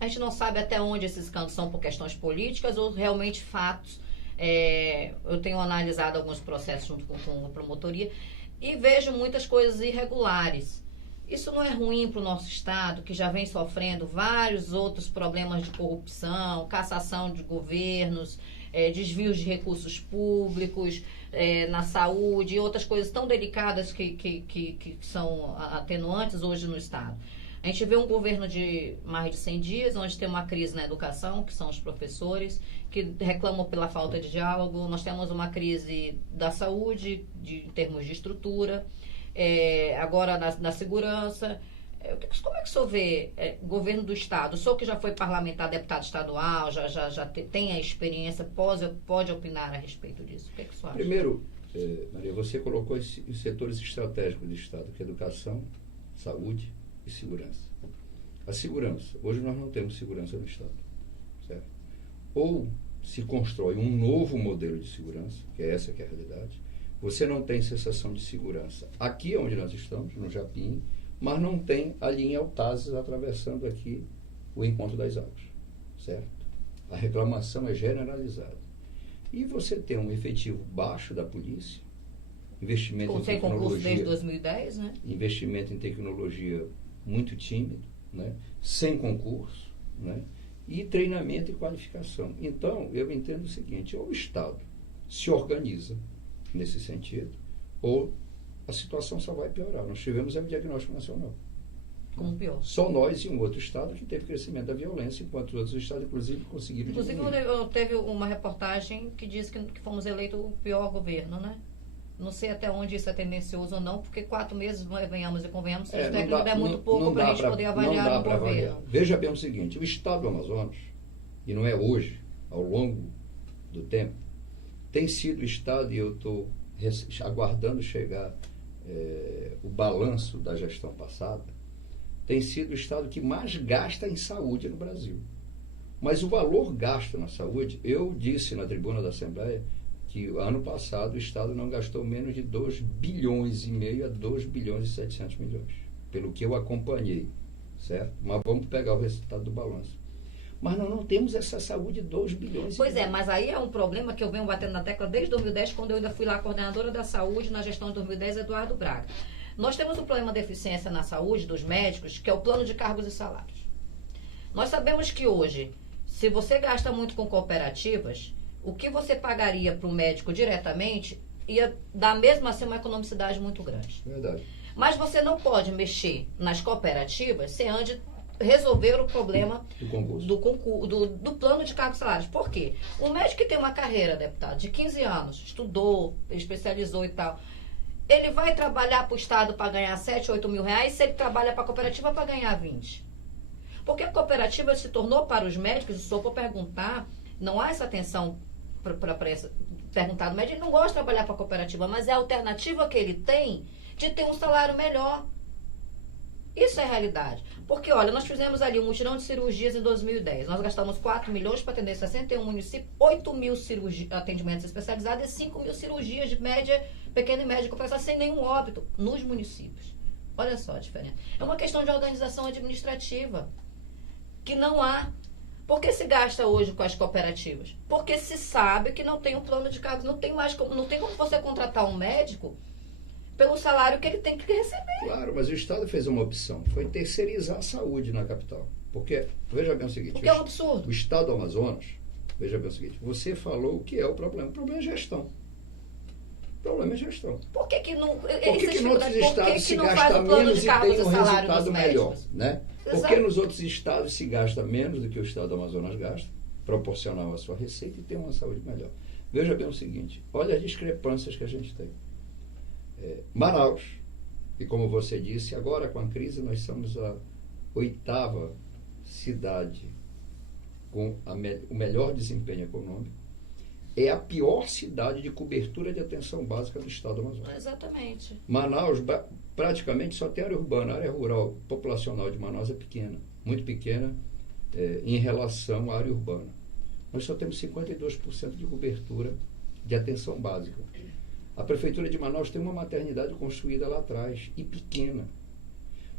A gente não sabe até onde esses escândalos são por questões políticas ou realmente fatos. Eu tenho analisado alguns processos junto com a promotoria e vejo muitas coisas irregulares. Isso não é ruim para o nosso estado, que já vem sofrendo vários outros problemas de corrupção, cassação de governos, desvios de recursos públicos, na saúde e outras coisas tão delicadas que são atenuantes hoje no estado. A gente vê um governo de mais de 100 dias, onde tem uma crise na educação, que são os professores, que reclamam pela falta de diálogo. Nós temos uma crise da saúde, em termos de estrutura, agora na segurança. Como é que o senhor vê governo do Estado? O senhor que já foi parlamentar, deputado estadual, já tem a experiência, pode opinar a respeito disso? O que o senhor acha? Primeiro, Maria, você colocou os setores estratégicos do Estado, que é educação, saúde e segurança. A segurança, hoje nós não temos segurança no Estado, certo? Ou se constrói um novo modelo de segurança, que é essa que é a realidade, você não tem sensação de segurança aqui onde nós estamos, no Japim, mas não tem ali em Altazes atravessando aqui o encontro das águas, certo? A reclamação é generalizada. E você tem um efetivo baixo da polícia, investimento em tecnologia... Sem concurso desde 2010, né? Investimento em tecnologia muito tímido, né? Sem concurso, né? E treinamento e qualificação. Então, eu entendo o seguinte, ou o Estado se organiza nesse sentido, ou a situação só vai piorar. Nós tivemos o diagnóstico nacional. Como pior? Só nós e um outro Estado que teve crescimento da violência, enquanto os outros Estados, inclusive, conseguiram... Inclusive, teve uma reportagem que diz que fomos eleitos o pior governo, né? Não sei até onde isso é tendencioso ou não, porque 4 meses, venhamos e convenhamos, se o técnico der muito pouco para a gente poder avaliar o governo. Veja bem o seguinte, o Estado do Amazonas, e não é hoje, ao longo do tempo, tem sido o Estado, e eu estou aguardando chegar o balanço da gestão passada, tem sido o Estado que mais gasta em saúde no Brasil. Mas o valor gasto na saúde, eu disse na tribuna da Assembleia, que ano passado o Estado não gastou menos de 2 bilhões e meio a 2 bilhões e 700 milhões, pelo que eu acompanhei, certo? Mas vamos pegar o resultado do balanço. Mas nós não temos essa saúde de 2 bilhões. Pois é, mas aí é um problema que eu venho batendo na tecla desde 2010, quando eu ainda fui lá coordenadora da saúde na gestão de 2010, Eduardo Braga. Nós temos um problema de eficiência na saúde dos médicos, que é o plano de cargos e salários. Nós sabemos que hoje, se você gasta muito com cooperativas, o que você pagaria para o médico diretamente ia dar mesmo assim uma economicidade muito grande. Verdade. Mas você não pode mexer nas cooperativas sem antes resolver o problema do plano de cargos e salários. Por quê? O médico que tem uma carreira, deputado, de 15 anos, estudou, especializou e tal, ele vai trabalhar para o Estado para ganhar 7, 8 mil reais, se ele trabalha para a cooperativa para ganhar 20. Porque a cooperativa se tornou para os médicos, só para perguntar, não há essa atenção para perguntar do médico, ele não gosta de trabalhar para a cooperativa, mas é a alternativa que ele tem de ter um salário melhor. Isso é a realidade. Porque, olha, nós fizemos ali um mutirão de cirurgias em 2010. Nós gastamos 4 milhões para atender 61 municípios, 8 mil atendimentos especializados e 5 mil cirurgias de média, pequena e média, sem nenhum óbito nos municípios. Olha só a diferença. É uma questão de organização administrativa que não há. Por que se gasta hoje com as cooperativas? Porque se sabe que não tem um plano de cargos, não tem como você contratar um médico pelo salário que ele tem que receber. Claro, mas o Estado fez uma opção, foi terceirizar a saúde na capital. Porque, veja bem o seguinte... Porque é um absurdo. O Estado do Amazonas, veja bem o seguinte, você falou o que é o problema. O problema é gestão. O problema é gestão. Por que não... Por que em outros estados se gasta menos e tem um resultado melhor? Né? Por que nos outros estados se gasta menos do que o Estado do Amazonas gasta, proporcional à sua receita, e tem uma saúde melhor? Veja bem o seguinte, olha as discrepâncias que a gente tem. Manaus, e como você disse, agora com a crise nós somos a 8ª cidade com o melhor desempenho econômico, é a pior cidade de cobertura de atenção básica do Estado do Amazonas. Exatamente. Manaus praticamente só tem área urbana, a área rural populacional de Manaus é pequena, muito pequena em relação à área urbana. Nós só temos 52% de cobertura de atenção básica. A Prefeitura de Manaus tem uma maternidade construída lá atrás, e pequena.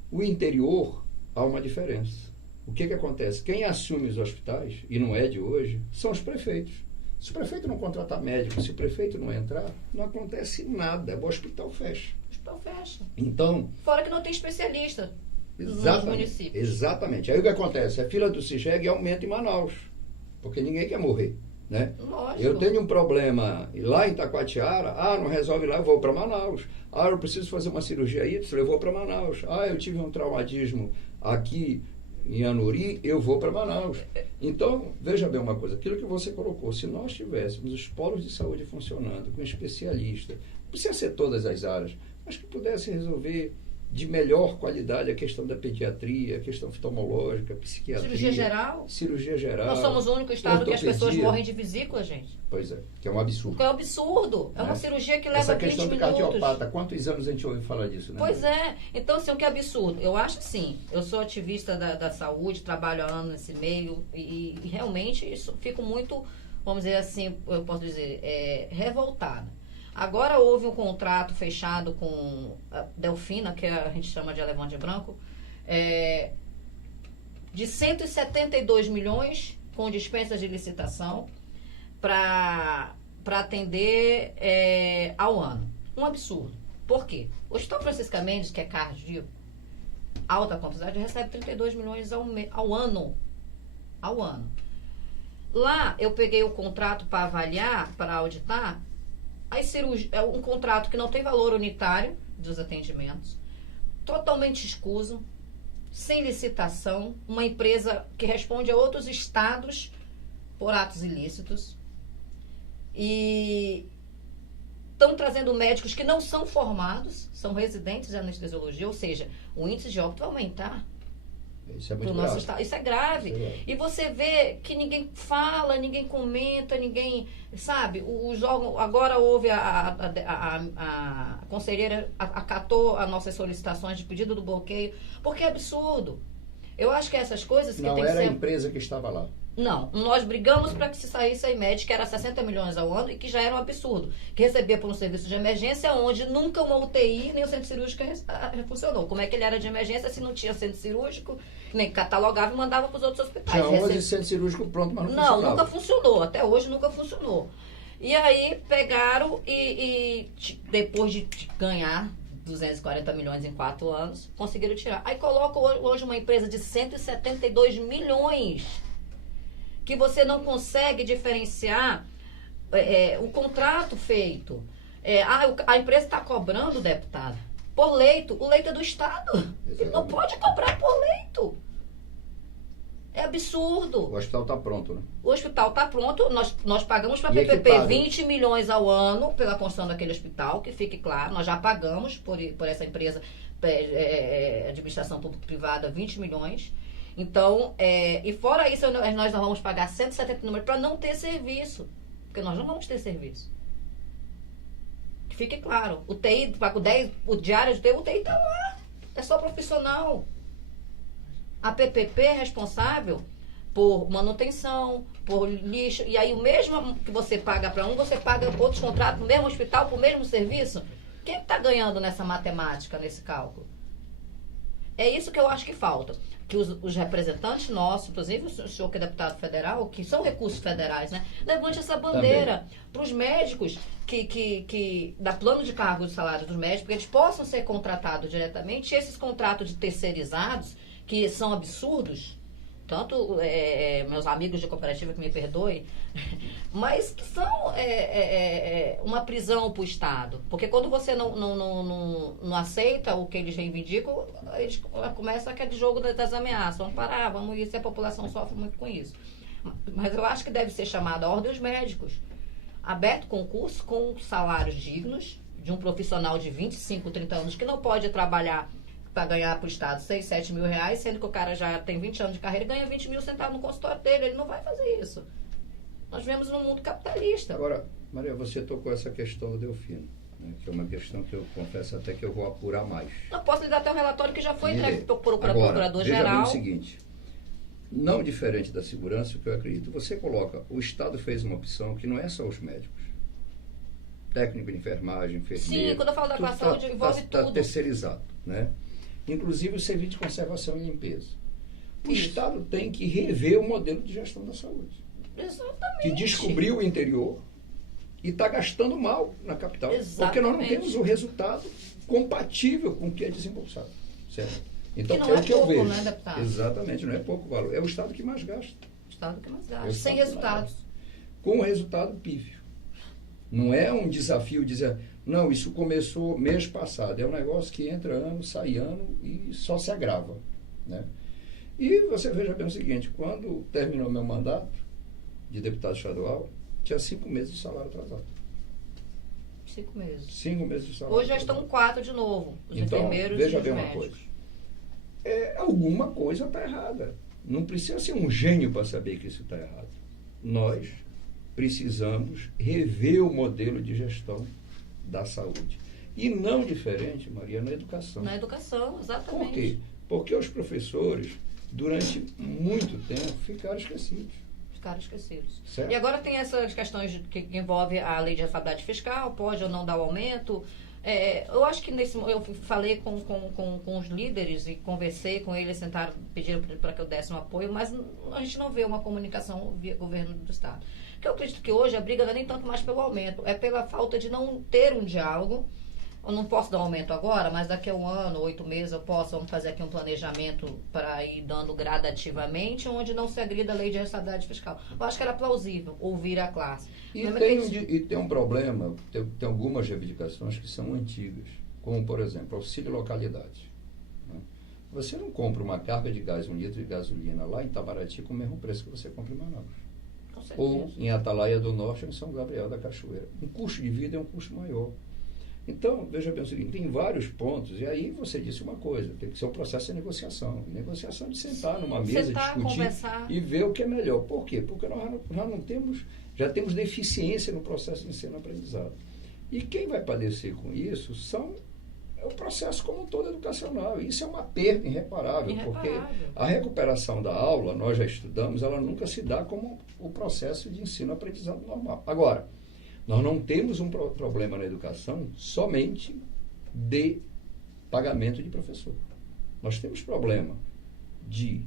O interior, há uma diferença. O que acontece? Quem assume os hospitais, e não é de hoje, são os prefeitos. Se o prefeito não contratar médico, se o prefeito não entrar, não acontece nada. O hospital fecha. O hospital fecha. Então... Fora que não tem especialista nos municípios. Exatamente. Aí o que acontece? A fila do CIGEG aumenta em Manaus, porque ninguém quer morrer. Né? Eu tenho um problema lá em Taquatiara, não resolve lá, eu vou para Manaus. Eu preciso fazer uma cirurgia aí, eu vou para Manaus. Eu tive um traumatismo aqui em Anuri, eu vou para Manaus. Então, veja bem uma coisa, aquilo que você colocou, se nós tivéssemos os polos de saúde funcionando, com especialistas, não precisa ser todas as áreas, mas que pudesse resolver de melhor qualidade a questão da pediatria, a questão oftalmológica, psiquiatria. Cirurgia geral? Cirurgia geral. Nós somos o único estado ortopedia. que as pessoas morrem de vesícula, gente. Pois é, que é um absurdo. É um absurdo. É uma cirurgia que leva Essa 20 questão do minutos. cardiopata, quantos anos a gente ouviu falar disso, né? Pois é. Então, assim, o que é absurdo? Eu acho assim, eu sou ativista da saúde, trabalho há anos nesse meio e realmente isso, fico muito, vamos dizer assim, eu posso dizer, revoltada. Agora houve um contrato fechado com a Delfina, que a gente chama de Elefante Branco, de 172 milhões com dispensas de licitação para atender ao ano. Um absurdo. Por quê? O Hospital Francisca Mendes, que é cardíaco, alta complexidade, recebe 32 milhões ao ano. Ao ano. Lá, eu peguei o contrato para avaliar, para auditar, é um contrato que não tem valor unitário dos atendimentos, totalmente escuso, sem licitação, uma empresa que responde a outros estados por atos ilícitos. E estão trazendo médicos que não são formados, são residentes de anestesiologia, ou seja, o índice de óbito vai aumentar. Isso é muito grave. Isso é grave. E você vê que ninguém fala, ninguém comenta, ninguém, sabe, os órgãos, agora houve a conselheira acatou as nossas solicitações de pedido do bloqueio, porque é absurdo. Eu acho que essas coisas que não tem que era ser... a empresa que estava lá. Não, nós brigamos para que se saísse a IMED, que era 60 milhões ao ano e que já era um absurdo. Que recebia por um serviço de emergência onde nunca uma UTI nem o centro cirúrgico funcionou. Como é que ele era de emergência se não tinha centro cirúrgico, nem catalogava e mandava para os outros hospitais? Tinha 11 centro cirúrgico pronto, mas não funcionava. Não, nunca funcionou. Até hoje nunca funcionou. E aí pegaram e depois de ganhar 240 milhões em 4 anos, conseguiram tirar. Aí colocam hoje uma empresa de 172 milhões que você não consegue diferenciar o contrato feito. A empresa está cobrando, deputado, por leito. O leito é do Estado. Ele não pode cobrar por leito. É absurdo. O hospital está pronto, né? O hospital está pronto. Nós pagamos para a PPP 20 milhões ao ano pela construção daquele hospital, que fique claro. Nós já pagamos por essa empresa, administração público-privada, 20 milhões. Então, e fora isso, nós não vamos pagar 170 números para não ter serviço. Porque nós não vamos ter serviço. Que fique claro. O TI, pago 10, o diário de TI, o TI está lá. É só profissional. A PPP é responsável por manutenção, por lixo. E aí, o mesmo que você paga para um, você paga outros contratos no mesmo hospital, para o mesmo serviço. Quem está ganhando nessa matemática, nesse cálculo? É isso que eu acho que falta. Que os representantes nossos, inclusive o senhor que é deputado federal, que são recursos federais, né? Levante essa bandeira para os médicos que dá plano de cargo de salário dos médicos, que eles possam ser contratados diretamente. E esses contratos de terceirizados, que são absurdos, tanto meus amigos de cooperativa que me perdoem, mas que são uma prisão para o Estado. Porque quando você não aceita o que eles reivindicam, eles começam aquele jogo das ameaças. Vamos parar, vamos isso, e a população sofre muito com isso. Mas eu acho que deve ser chamada a ordem dos médicos. Aberto concurso com salários dignos de um profissional de 25, 30 anos que não pode trabalhar para ganhar para o Estado 6, 7 mil reais, sendo que o cara já tem 20 anos de carreira e ganha 20 mil sentado no consultório dele. Ele não vai fazer isso. Nós vivemos num mundo capitalista. Agora, Maria, você tocou essa questão do Delfino, né, que é uma questão que eu confesso até que eu vou apurar mais. Eu posso lhe dar até um relatório que já foi entregue para o Procurador-Geral. Veja bem o seguinte, não diferente da segurança, o que eu acredito, você coloca, o Estado fez uma opção que não é só os médicos. Técnico de enfermagem, enfermeiro. Sim, quando eu falo da classe saúde, envolve tudo. Está terceirizado, né? Inclusive o serviço de conservação e limpeza. O Estado tem que rever o modelo de gestão da saúde. Exatamente. Que descobriu o interior e está gastando mal na capital. Exatamente. Porque nós não temos o resultado compatível com o que é desembolsado. Certo? Então, que não é o que pouco, eu vejo. Né, deputado? Exatamente, não é pouco valor. É o Estado que mais gasta. O Estado que mais gasta. Sem resultados. Com o resultado pífio. Não é um desafio dizer, não, isso começou mês passado. É um negócio que entra ano, sai ano e só se agrava. né? E você veja bem o seguinte, quando terminou meu mandato de deputado estadual, tinha 5 meses de salário atrasado. 5 meses. 5 meses de salário Hoje já atrasado. estão 4 de novo, os Então, enfermeiros veja e os bem uma médicos. coisa. Alguma coisa está errada. Não precisa ser um gênio para saber que isso está errado. Nós precisamos rever o modelo de gestão da saúde. E não diferente, Maria, na educação. Na educação, exatamente. Por quê? Porque os professores, durante muito tempo, ficaram esquecidos. Ficaram esquecidos. Certo. E agora tem essas questões que envolvem a lei de responsabilidade fiscal, pode ou não dar o aumento. Eu acho que eu falei com os líderes e conversei com eles, sentaram, pediram para que eu desse um apoio, mas a gente não vê uma comunicação via governo do Estado. Porque eu acredito que hoje a briga não é nem tanto mais pelo aumento, é pela falta de não ter um diálogo. Eu não posso dar um aumento agora, mas daqui a 1 ano, 8 meses, vamos fazer aqui um planejamento para ir dando gradativamente, onde não se agrida a lei de responsabilidade fiscal. Eu acho que era plausível ouvir a classe. E tem um problema, tem algumas reivindicações que são antigas, como, por exemplo, auxílio localidade. Né? Você não compra uma carga de gás, 1 litro de gasolina lá em Itamaraty com o mesmo preço que você compra em Manaus. Ou em Atalaia do Norte ou em São Gabriel da Cachoeira. O custo de vida é um custo maior. Então, veja bem o seguinte, tem vários pontos, e aí você disse uma coisa, tem que ser um processo de negociação. Negociação de sentar numa mesa, discutir conversar. E ver o que é melhor. Por quê? Porque nós já temos deficiência no processo de ensino-aprendizado. E quem vai padecer com isso é o processo como um todo educacional. Isso é uma perda irreparável, porque a recuperação da aula, nós já estudamos, ela nunca se dá como o processo de ensino-aprendizado normal. Agora, nós não temos um problema na educação somente de pagamento de professor. Nós temos problema de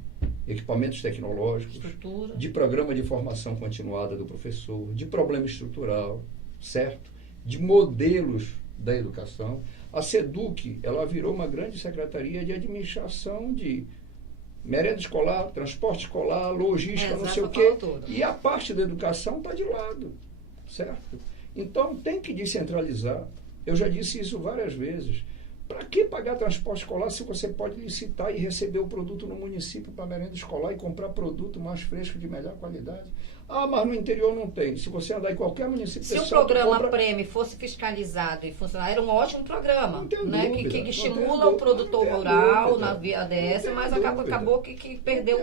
equipamentos tecnológicos, estrutura, de programa de formação continuada do professor, de problema estrutural, certo? De modelos da educação. A SEDUC, ela virou uma grande secretaria de administração de merenda escolar, transporte escolar, logística, não sei o quê. E a parte da educação está de lado. Certo? Então, tem que descentralizar. Eu já disse isso várias vezes. Para que pagar transporte escolar se você pode licitar e receber o produto no município para merenda escolar e comprar produto mais fresco de melhor qualidade? Ah, mas no interior não tem. Se você andar em qualquer município... Se o programa Prêmio fosse fiscalizado e funcionar, era um ótimo programa, né? Dúvida, que estimula o produtor rural na via ADS, mas acabou que perdeu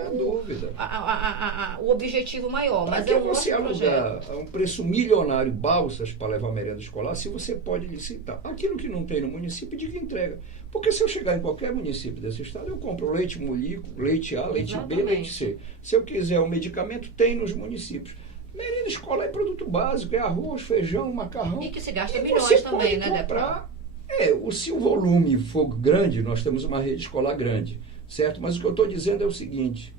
o objetivo maior. Mas é um você ótimo alugar projeto. a um preço milionário balsas para levar merenda escolar, se você pode licitar? Aquilo que não tem no município, diga entrega. Porque se eu chegar em qualquer município desse estado, eu compro leite molico, leite A, leite B, leite C. Se eu quiser o medicamento, tem nos municípios. Merenda escolar é produto básico, é arroz, feijão, macarrão. E que se gasta milhões também, né, deputado? Se o volume for grande, nós temos uma rede escolar grande, certo? Mas o que eu estou dizendo é o seguinte,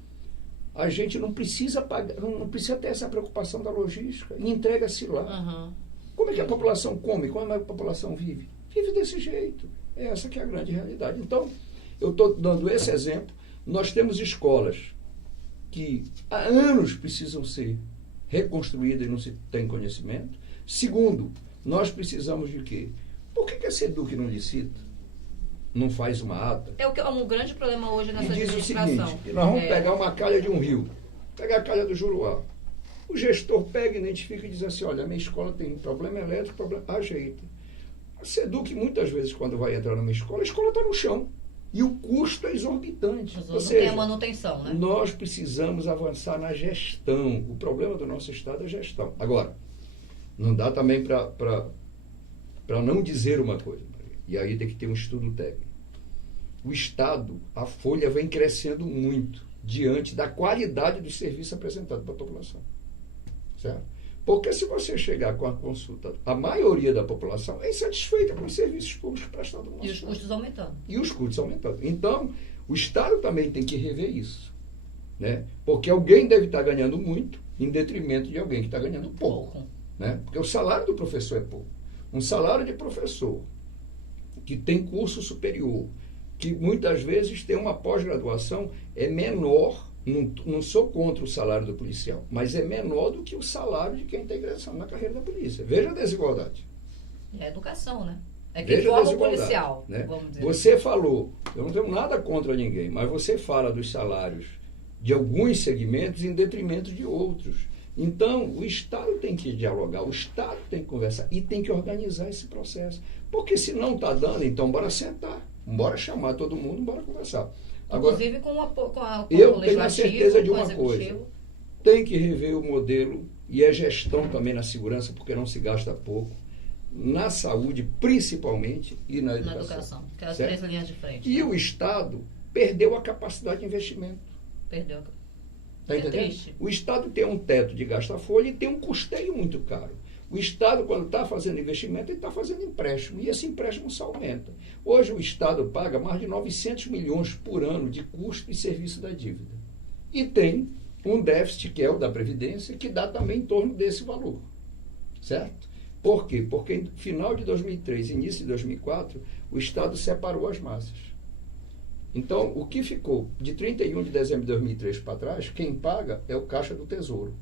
a gente não precisa pagar, não precisa ter essa preocupação da logística, entrega-se lá. Uhum. Como é que a população come? Como é que a população vive? Vive desse jeito. Essa que é a grande realidade. Então, eu estou dando esse exemplo. Nós temos escolas que há anos precisam ser reconstruídas e não se tem conhecimento. Segundo, nós precisamos de quê? Por que a SEDUC não licita? Não faz uma ata? É um grande problema hoje nessa administração. Diz o seguinte, nós vamos pegar uma calha de um rio, pegar a calha do Juruá. O gestor pega, identifica e diz assim, olha, a minha escola tem um problema elétrico, ajeita. A SEDUC, muitas vezes, quando vai entrar numa escola, a escola está no chão. E o custo é exorbitante. Ou seja, tem a manutenção, né? Nós precisamos avançar na gestão. O problema do nosso Estado é gestão. Agora, não dá também para não dizer uma coisa. E aí tem que ter um estudo técnico. O Estado, a folha vem crescendo muito diante da qualidade do serviço apresentado para a população. Certo? Porque se você chegar com a consulta, a maioria da população é insatisfeita com os serviços públicos prestados no nosso Estado. E os custos aumentando. E os custos aumentando. Então, o Estado também tem que rever isso. Né? Porque alguém deve estar ganhando muito em detrimento de alguém que está ganhando pouco. Né? Porque o salário do professor é pouco. Um salário de professor que tem curso superior, que muitas vezes tem uma pós-graduação, é menor. Não sou contra o salário do policial, mas é menor do que o salário de quem está ingressando na carreira da polícia. Veja a desigualdade. É a educação, né? É que Veja a forma desigualdade, policial, né? vamos dizer. Você falou, eu não tenho nada contra ninguém, mas você fala dos salários de alguns segmentos em detrimento de outros. Então, o Estado tem que dialogar, o Estado tem que conversar e tem que organizar esse processo. Porque se não está dando, então bora sentar, bora chamar todo mundo, bora conversar. Agora, inclusive com o eu legislativo, tenho a certeza de com o uma coisa, executivo. tem que rever o modelo e a gestão também na segurança, porque não se gasta pouco, na saúde principalmente e na educação. Que é as certo? 3 linhas de frente. E o Estado perdeu a capacidade de investimento. Perdeu. Tá É entendendo? triste. O Estado tem um teto de gasta-folha e tem um custeio muito caro. O Estado, quando está fazendo investimento, ele está fazendo empréstimo. E esse empréstimo só aumenta. Hoje o Estado paga mais de 900 milhões por ano de custo e serviço da dívida. E tem um déficit, que é o da Previdência, que dá também em torno desse valor. Certo? Por quê? Porque no final de 2003, início de 2004, o Estado separou as massas. Então, o que ficou de 31 de dezembro de 2003 para trás, quem paga é o Caixa do Tesouro.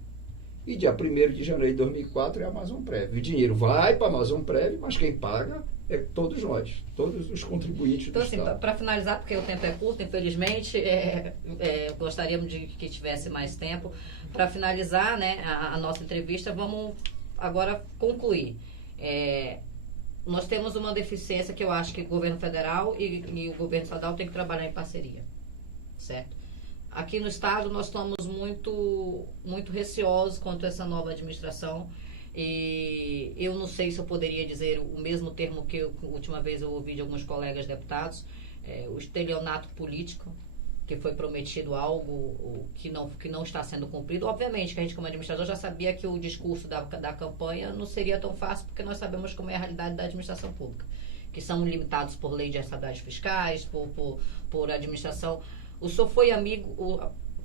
E dia 1º de janeiro de 2004 é a Amazonprev. O dinheiro vai para a Amazonprev, mas quem paga é todos nós, todos os contribuintes Então, do assim, Estado. para finalizar, porque o tempo é curto, infelizmente, gostaríamos de que tivesse mais tempo. Para finalizar, né, a nossa entrevista, vamos agora concluir. Nós temos uma deficiência que eu acho que o governo federal e o governo estadual têm que trabalhar em parceria, certo? Aqui no estado nós estamos muito, muito receosos quanto a essa nova administração e eu não sei se eu poderia dizer o mesmo termo que a última vez eu ouvi de alguns colegas deputados, o estelionato político, que foi prometido algo que não está sendo cumprido. Obviamente que a gente, como administrador, já sabia que o discurso da campanha não seria tão fácil, porque nós sabemos como é a realidade da administração pública, que são limitados por lei de responsabilidades fiscais, por administração. O senhor foi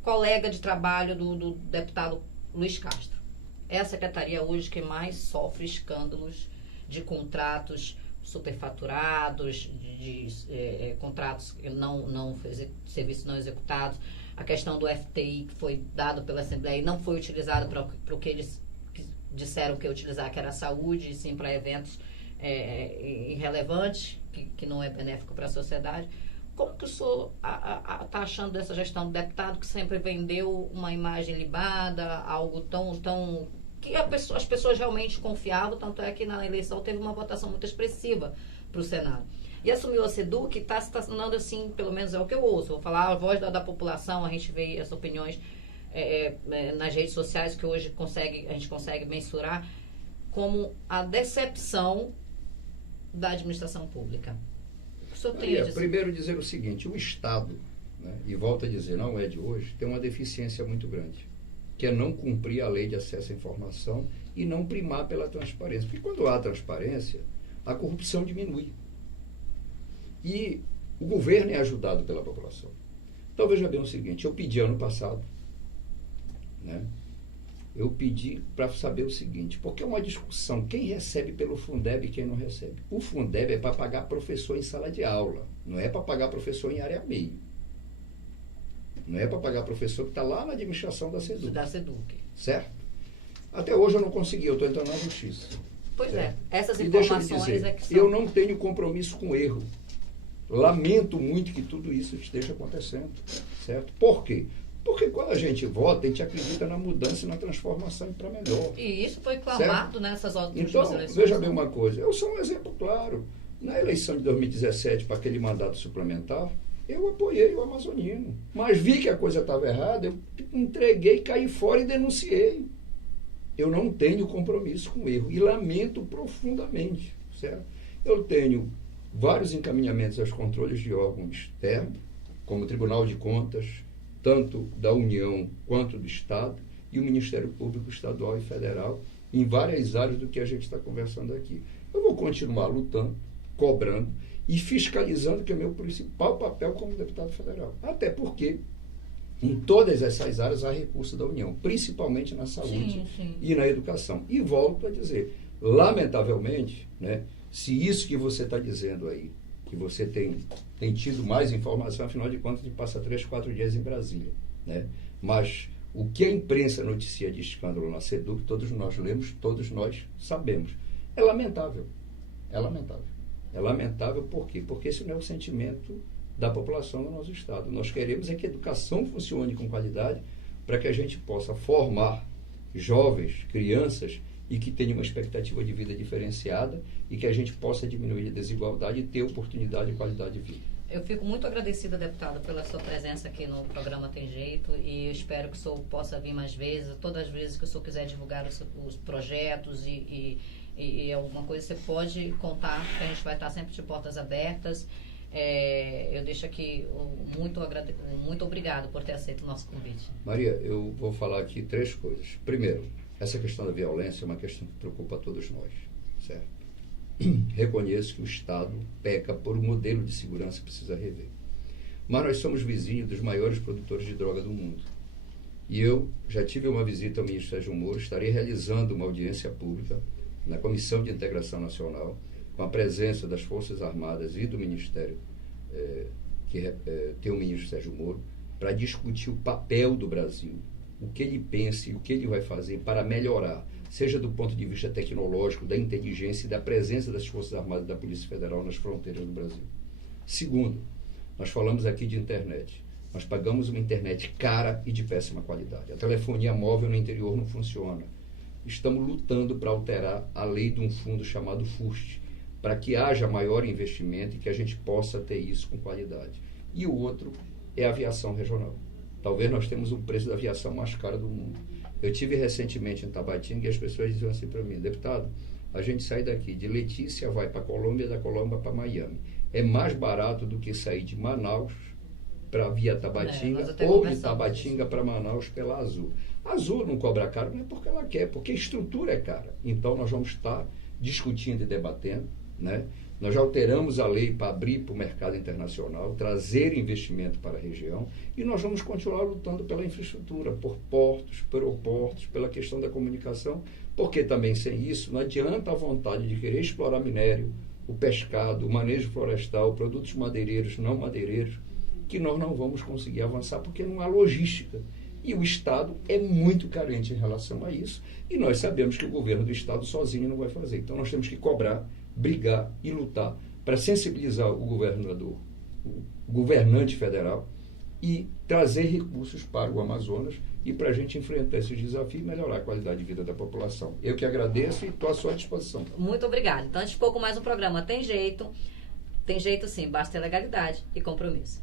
colega de trabalho do deputado Luiz Castro. É a secretaria hoje que mais sofre escândalos de contratos superfaturados, de contratos serviços não executados, a questão do FTI que foi dado pela Assembleia e não foi utilizado para o que eles disseram que ia utilizar, que era a saúde, sim para eventos irrelevantes, que não é benéfico para a sociedade. Como que o senhor está achando dessa gestão do deputado que sempre vendeu uma imagem libada, algo tão que as pessoas realmente confiavam, tanto é que na eleição teve uma votação muito expressiva para o Senado. E assumiu a SEDUC, que está se tornando assim, pelo menos é o que eu ouço, vou falar a voz da população, a gente vê as opiniões nas redes sociais, que hoje a gente consegue mensurar, como a decepção da administração pública. O senhor tem a dizer? Primeiro dizer o seguinte, o Estado, né, e volto a dizer, não é de hoje, tem uma deficiência muito grande, que é não cumprir a lei de acesso à informação e não primar pela transparência. Porque quando há transparência, a corrupção diminui. E o governo é ajudado pela população. Então, veja bem o seguinte, eu pedi ano passado, né? Eu pedi para saber o seguinte, porque é uma discussão, quem recebe pelo Fundeb e quem não recebe. O Fundeb é para pagar professor em sala de aula, não é para pagar professor em área meio. Não é para pagar professor que está lá na administração da SEDUC. Certo? Até hoje eu não consegui, eu estou entrando na justiça. Pois certo? Essas e informações deixa eu dizer, que são... eu não tenho compromisso com erro. Lamento muito que tudo isso esteja acontecendo. Certo? Por quê? Porque quando a gente vota, a gente acredita na mudança e na transformação para melhor. E isso foi clamado nessas últimas eleições. Então, veja bem uma coisa, eu sou um exemplo claro. Na eleição de 2017, para aquele mandato suplementar, eu apoiei o amazonino. Mas vi que a coisa estava errada, eu entreguei, caí fora e denunciei. Eu não tenho compromisso com erro e lamento profundamente. Certo? Eu tenho vários encaminhamentos aos controles de órgãos externos, como o Tribunal de Contas, tanto da União quanto do Estado, e o Ministério Público Estadual e Federal, em várias áreas do que a gente está conversando aqui. Eu vou continuar lutando, cobrando e fiscalizando, que é o meu principal papel como deputado federal. Até porque em todas essas áreas há recurso da União, principalmente na saúde e na educação. E volto a dizer, lamentavelmente, né, se isso que você está dizendo aí, que você tem tido mais informação, afinal de contas, a gente passa 3, 4 dias em Brasília, né? Mas o que a imprensa noticia de escândalo na SEDUC, todos nós lemos, todos nós sabemos. É lamentável. É lamentável. É lamentável por quê? Porque esse não é o sentimento da população do nosso estado. Nós queremos é que a educação funcione com qualidade para que a gente possa formar jovens, crianças e que tenham uma expectativa de vida diferenciada e que a gente possa diminuir a desigualdade e ter oportunidade e qualidade de vida. Eu fico muito agradecida, deputado, pela sua presença aqui no programa Tem Jeito e eu espero que o senhor possa vir mais vezes, todas as vezes que o senhor quiser divulgar os projetos e alguma coisa, você pode contar que a gente vai estar sempre de portas abertas. Eu deixo aqui muito obrigado por ter aceito o nosso convite. Maria, eu vou falar aqui 3 coisas. Primeiro, essa questão da violência é uma questão que preocupa a todos nós, certo? Reconheço que o Estado peca por um modelo de segurança que precisa rever. Mas nós somos vizinhos dos maiores produtores de droga do mundo. E eu já tive uma visita ao ministro Sérgio Moro, estarei realizando uma audiência pública na Comissão de Integração Nacional, com a presença das Forças Armadas e do Ministério, que tem o ministro Sérgio Moro, para discutir o papel do Brasil, o que ele pensa e o que ele vai fazer para melhorar, seja do ponto de vista tecnológico, da inteligência e da presença das Forças Armadas e da Polícia Federal nas fronteiras do Brasil. Segundo, nós falamos aqui de internet. Nós pagamos uma internet cara e de péssima qualidade. A telefonia móvel no interior não funciona. Estamos lutando para alterar a lei de um fundo chamado FUST, para que haja maior investimento e que a gente possa ter isso com qualidade. E o outro é a aviação regional. Talvez nós temos o preço da aviação mais caro do mundo. Eu tive recentemente em Tabatinga e as pessoas diziam assim para mim: deputado, a gente sai daqui de Letícia, vai para Colômbia, da Colômbia para Miami. É mais barato do que sair de Manaus via Tabatinga ou de Tabatinga para Manaus pela Azul. A Azul não cobra caro, não é porque ela quer, porque a estrutura é cara. Então nós vamos estar discutindo e debatendo, né? Nós já alteramos a lei para abrir para o mercado internacional, trazer investimento para a região, e nós vamos continuar lutando pela infraestrutura, por portos, por aeroportos, pela questão da comunicação, porque também sem isso não adianta a vontade de querer explorar minério, o pescado, o manejo florestal, produtos madeireiros, não madeireiros, que nós não vamos conseguir avançar porque não há logística. E o Estado é muito carente em relação a isso, e nós sabemos que o governo do Estado sozinho não vai fazer. Então nós temos que cobrar, brigar e lutar para sensibilizar o governador, o governante federal, e trazer recursos para o Amazonas e para a gente enfrentar esses desafios e melhorar a qualidade de vida da população. Eu que agradeço e estou à sua disposição. Muito obrigada. Então a gente ficou com mais um programa Tem Jeito sim, basta ter legalidade e compromisso.